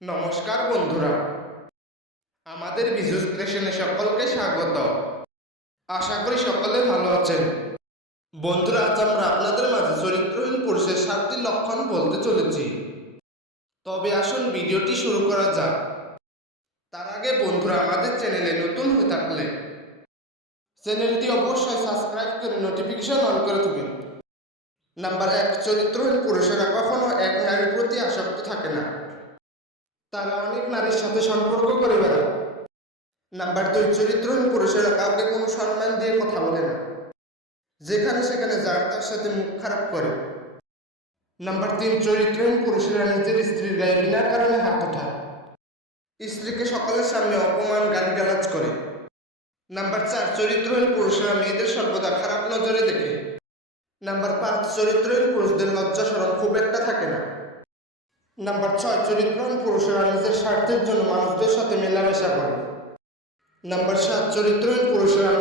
নমস্কার বন্ধুরা, আমাদের বিজুস ক্রিয়েশনে সকলকে স্বাগত। আশা করি সকলে ভালো আছেন। বন্ধুরা, আজ আমরা আপনাদের মাঝে চরিত্রহীন পুরুষের 7টি লক্ষণ বলতে চলেছি। তবে আসুন ভিডিওটি শুরু করা যাক। তার আগে বন্ধুরা, আমাদের চ্যানেলে নতুন হয়ে থাকলে চ্যানেলটি অবশ্যই সাবস্ক্রাইব করে নোটিফিকেশন অন করে দেবেন। নাম্বার 1, চরিত্রহীন পুরুষেরা কখনো এক নারীর প্রতি আসক্ত থাকে না। তারা অনেক নারীর সাথে সম্পর্ক করে বেড়ায়। নাম্বার 2, চরিত্রহীন পুরুষেরা কাউকে কোনো সম্মান দিয়ে কথা বলে না, যেখানে সেখানে যার তার সাথে মুখ খারাপ করে। নাম্বার 3, চরিত্রহীন পুরুষেরা নিজের স্ত্রীর গায়ে বিনা কারণে হাত ওঠায়, স্ত্রীকে সকলের সামনে অপমান গালিগালাজ করে। নাম্বার 4, চরিত্রহীন পুরুষেরা মেয়েদের সর্বদা খারাপ নজরে দেখে। নাম্বার 5, চরিত্রহীন পুরুষদের লজ্জা শরম খুব একটা থাকে না। নাম্বার 6, চরিত্রহীন পুরুষেরা নিজের স্বার্থের জন্য মানুষদের সাথে মেলামেশা করে। নাম্বার 7, চরিত্রহীন পুরুষেরা